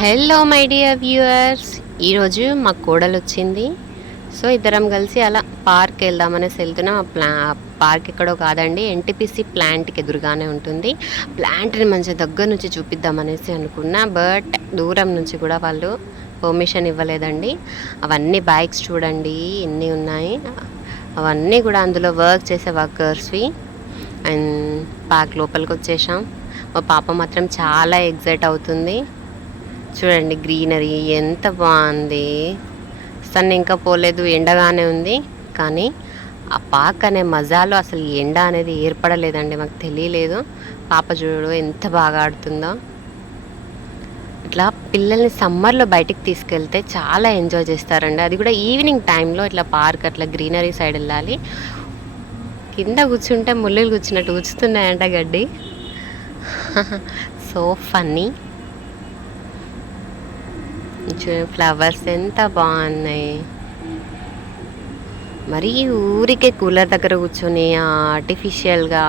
Hello my dear viewers, ఈరోజు మా కోడలు వచ్చింది. సో ఇద్దరం కలిసి అలా పార్క్ వెళ్దామనేసి వెళ్తున్నాం. పార్క్ ఎక్కడో కాదండి, ఎన్టీపీసీ ప్లాంట్కి ఎదురుగానే ఉంటుంది. ప్లాంట్ని మంచిగా దగ్గర నుంచి చూపిద్దామనేసి అనుకున్నా, బట్ దూరం నుంచి కూడా వాళ్ళు పర్మిషన్ ఇవ్వలేదండి. అవన్నీ బైక్స్ చూడండి ఎన్ని ఉన్నాయి, అవన్నీ కూడా అందులో వర్క్ చేసే వర్కర్స్వి. అండ్ పార్క్ లోపలికి వచ్చేసాం. మా పాప మాత్రం చాలా ఎగ్జైట్ అవుతుంది. చూడండి గ్రీనరీ ఎంత బాగుంది. సన్ ఇంకా పోలేదు, ఎండగానే ఉంది. కానీ ఆ పార్క్ అనే మజాలో అసలు ఎండ అనేది ఏర్పడలేదండి, మాకు తెలియలేదు. పాప చూడు ఎంత బాగా ఆడుతుందో. ఇట్లా పిల్లల్ని సమ్మర్లో బయటికి తీసుకెళ్తే చాలా ఎంజాయ్ చేస్తారండి. అది కూడా ఈవినింగ్ టైంలో ఇట్లా పార్క్ అట్లా గ్రీనరీ సైడ్ వెళ్ళాలి. కింద కూర్చుంటే ముళ్ళులు కూర్చున్నట్టు కూర్చుతున్నాయంట గడ్డి. So funny. ఫ్లవర్స్ ఎంత బాగున్నాయి. మరి ఊరికే కూలర్ దగ్గర కూర్చొని ఆర్టిఫిషియల్గా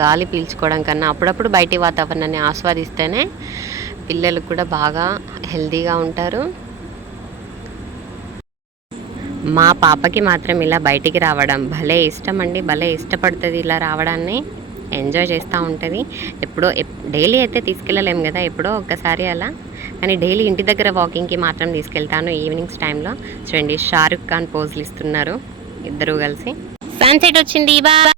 గాలి పీల్చుకోవడం కన్నా అప్పుడప్పుడు బయటి వాతావరణాన్ని ఆస్వాదిస్తేనే పిల్లలు కూడా బాగా హెల్తీగా ఉంటారు. మా పాపకి మాత్రం ఇలా బయటికి రావడం భలే ఇష్టం అండి, భలే ఇష్టపడుతుంది ఇలా రావడాన్ని. ఎంజాయ్ చేస్తూ ఉంటుంది. ఎప్పుడో డైలీ అయితే తీసుకెళ్ళలేము కదా, ఎప్పుడో ఒక్కసారి అలా. కానీ డైలీ ఇంటి దగ్గర వాకింగ్కి మాత్రం తీసుకెళ్తాను ఈవినింగ్స్ టైంలో. చూడండి షారుఖ్ ఖాన్ పోజులు ఇస్తున్నారు ఇద్దరు కలిసి. సన్సెట్ వచ్చింది బా.